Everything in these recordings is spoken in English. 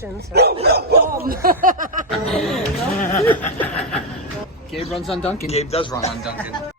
Gabe runs on Duncan. Gabe does run on Duncan.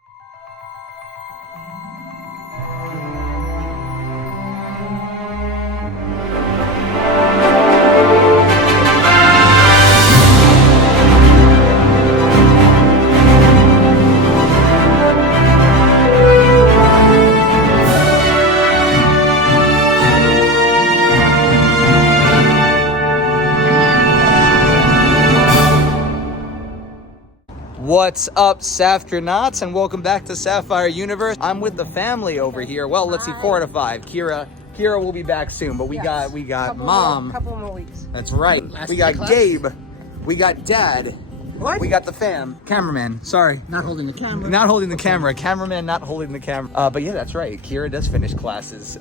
What's up, Saftronauts, and welcome back to Sapphire Universe. I'm with the family over here. Well, let's see, 4 out of 5. Kira will be back soon, but we got Mom. Couple more weeks. That's right. We got Gabe. We got Dad. What? We got the fam. Cameraman. Sorry. Not holding the camera. Not holding the camera. Cameraman not holding the camera. But yeah, that's right. Kira does finish classes.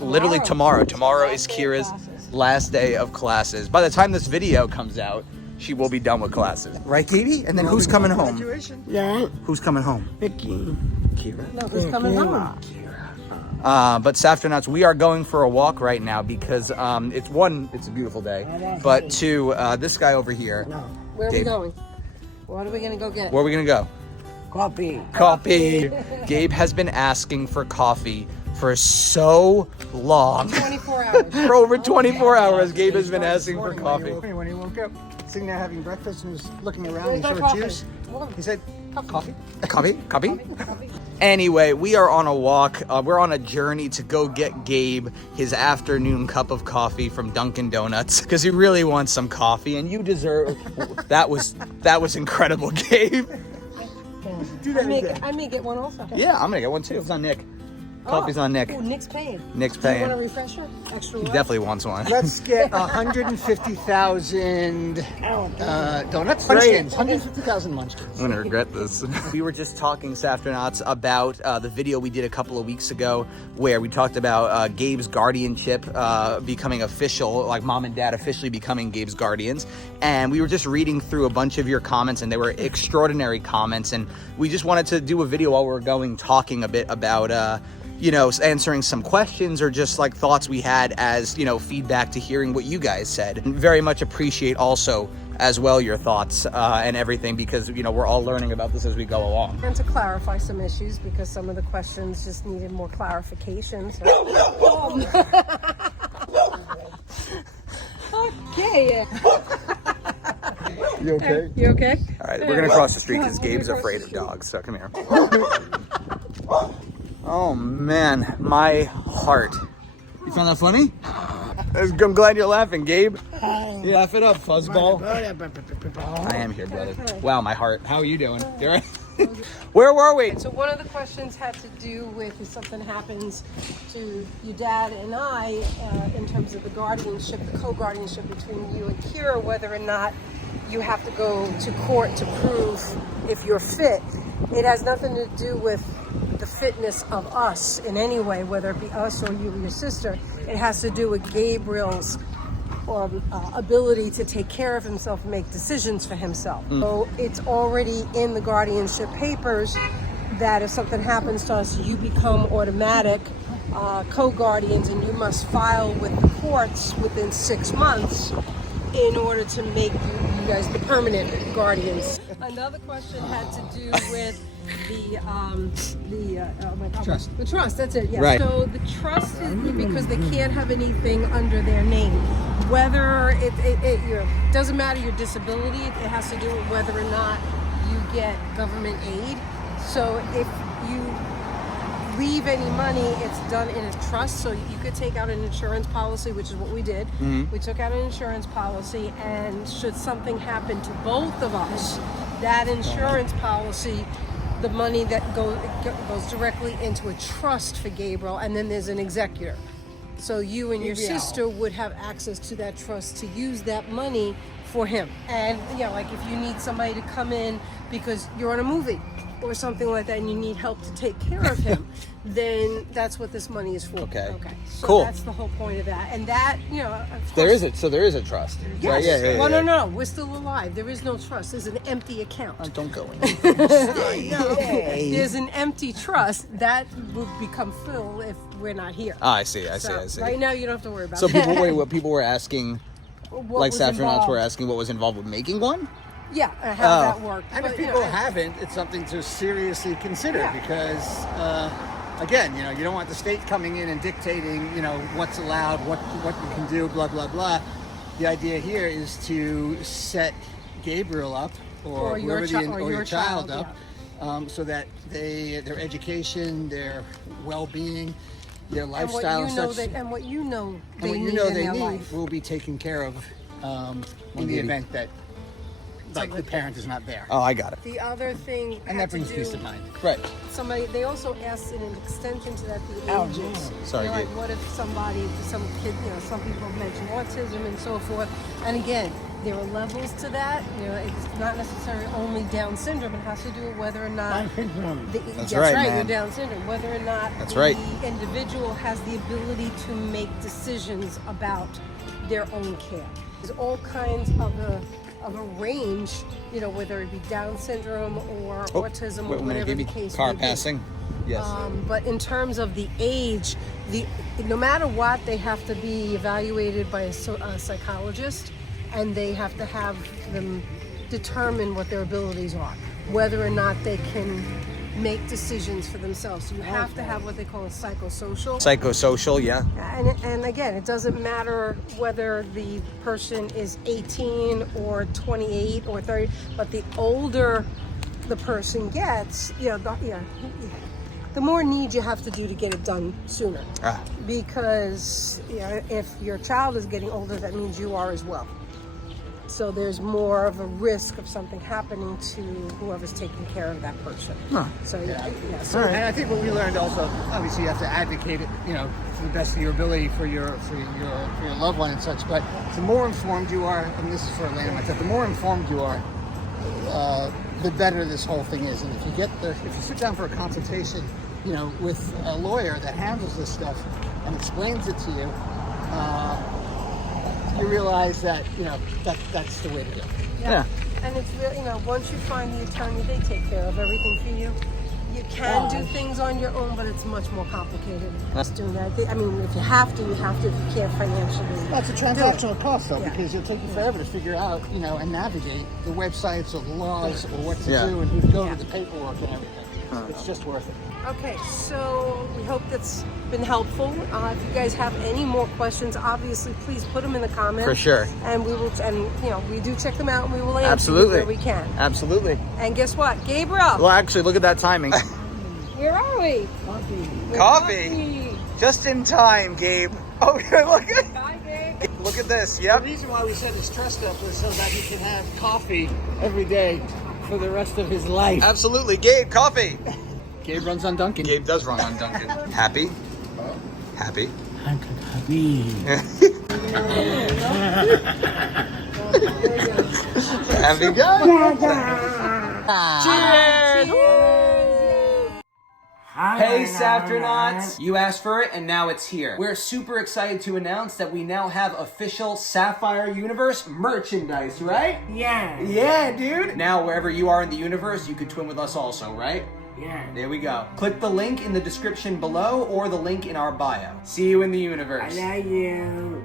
Literally tomorrow. Tomorrow is Kira's last day of classes. By the time this video comes out, she will be done with classes. Right, Katie? And then who's coming home? Yeah. Who's coming home? Vicky. Kira. No, who's coming home? But Saftronauts, we are going for a walk right now because it's a beautiful day. But two, this guy over here. No. Where are Gabe. we going? What are we going to go get? Where are we going to go? Coffee. Coffee. Gabe has been asking for coffee for so long. 24 hours. For over 24 hours, Gabe has been asking for coffee. When he woke up, sitting there having breakfast and was looking around, Where's he my saw coffee? juice. He said, coffee? Coffee? Anyway, we are on a walk. We're on a journey to go get Gabe his afternoon cup of coffee from Dunkin' Donuts because he really wants some coffee, and you deserve. That was incredible, Gabe. Do that again. I may get one also. Yeah, I'm gonna get one too. It's on Nick. Coffee's on Nick. Oh, Nick's paying. Nick's Do you want a paying. refresher? Extra He what? definitely wants one. Let's get 150,000 donuts. Great. Munchkins. 150,000 munchkins. I'm gonna regret this. We were just talking, Saftronauts, about the video we did a couple of weeks ago where we talked about Gabe's guardianship becoming official, like Mom and Dad officially becoming Gabe's guardians. And we were just reading through a bunch of your comments, and they were extraordinary comments. And we just wanted to do a video while we were going, talking a bit about answering some questions or just like thoughts we had as, feedback to hearing what you guys said. And very much appreciate also as well your thoughts and everything because, we're all learning about this as we go along. And to clarify some issues because some of the questions just needed more clarification. So. Okay. You okay? You okay? All right, we're going to cross the street because Gabe's afraid of dogs, so come here. Oh, man, my heart. You found that funny? I'm glad you're laughing, Gabe. You laugh it up, fuzzball. I am here, brother. Wow, my heart. How are you doing? You all right? Where were we? So one of the questions had to do with if something happens to your dad and I in terms of the guardianship, the co-guardianship between you and Kira, whether or not you have to go to court to prove if you're fit. It has nothing to do with the fitness of us in any way, whether it be us or you or your sister. It has to do with Gabriel's ability to take care of himself and make decisions for himself. So it's already in the guardianship papers that if something happens to us, you become automatic co-guardians, and you must file with the courts within 6 months in order to make you guys the permanent guardians. Another question had to do with Trust. the trust. That's it. Yeah. Right. So the trust is because they can't have anything under their name. Whether it doesn't matter your disability. It has to do with whether or not you get government aid. So if you leave any money, it's done in a trust. So you could take out an insurance policy, which is what we did. We took out an insurance policy, and should something happen to both of us, that insurance policy, the money that goes directly into a trust for Gabriel, and then there's an executor. So you and your sister would have access to that trust to use that money for him. And like if you need somebody to come in because you're on a movie or something like that and you need help to take care of him, then that's what this money is for. Okay. So Cool. that's the whole point of that. And that, of There course, is there is a trust. Yes. Right? Yeah. Well, no. We're still alive. There is no trust. There's an empty account. Don't go in. There's an empty trust that would become full if we're not here. I see. Right now, you don't have to worry about that. So people were asking what like was Saftronauts involved. were asking what was involved with making one? Yeah, how that worked. And if But, you people know, haven't, it's something to seriously consider Yeah. because, again, you know, you don't want the state coming in and dictating, you know, what's allowed, what you can do, blah, blah, blah. The idea here is to set Gabriel up or your whoever your child, child up so that their education, their well-being, their lifestyle and what you know they need in their life. will be taken care of in the event that like the parent is not there. Oh, I got it. The other thing And had that brings to peace do, of mind. Right. they also asked in an extension to that the Oh, ages. no. Sorry, They're like, Gabe. what if some kid, you know, some people have mentioned autism and so forth. And again, there are levels to that. You know, it's not necessarily only Down syndrome. It has to do with whether or not That's right, man. you're Down syndrome. Whether or not That's the right. individual has the ability to make decisions about their own care. There's all kinds of a range, you know, whether it be Down syndrome or autism or whatever the case car may passing. be. Yes. But in terms of the age, no matter what, they have to be evaluated by a psychologist, and they have to have them determine what their abilities are, whether or not they can make decisions for themselves. So you have to have what they call a psychosocial. Psychosocial, yeah. And again, it doesn't matter whether the person is 18 or 28 or 30, but the older the person gets, the more need you have to do to get it done sooner. Because if your child is getting older, that means you are as well. So there's more of a risk of something happening to whoever's taking care of that person. So So, and I think what we learned also, obviously, you have to advocate it, you know, to the best of your ability for your loved one and such. But the more informed you are, and this is for Elena and myself, the more informed you are, the better this whole thing is. And if you sit down for a consultation, you know, with a lawyer that handles this stuff and explains it to you, you realize that, you know, that's the way to do it. Yeah. And it's really, you know, once you find the attorney, they take care of everything for you. You can do things on your own, but it's much more complicated than just doing that. I mean, if you have to, you have to. If you can't financially, That's a transactional cost, though, Yeah. because it'll take you forever to figure out, you know, and navigate the websites or the laws or what to Yeah. do and who to go to, the paperwork and everything. It's just worth it. Okay, so we hope that's been helpful. If you guys have any more questions, obviously, please put them in the comments. For sure. And we will, and you know, we do check them out, and we will answer Absolutely. where we can. Absolutely. And guess what, Gabriel? Well, actually, look at that timing. Where are we? Coffee. Just in time, Gabe. Oh, look at Bye, Gabe. look at this. The Yep. reason why we set his trust up was so that he can have coffee every day for the rest of his life. Absolutely, Gabe. Coffee. Gabe runs on Dunkin'. Gabe does run on Dunkin'. Happy. Happy. Happy. Cheers. Hey Saftronauts! You asked for it and now it's here. We're super excited to announce that we now have official Sapphire Universe merchandise, right? Yeah. Yeah, dude! Now wherever you are in the universe, you could twin with us also, right? Yeah. There we go. Click the link in the description below or the link in our bio. See you in the universe. I love you.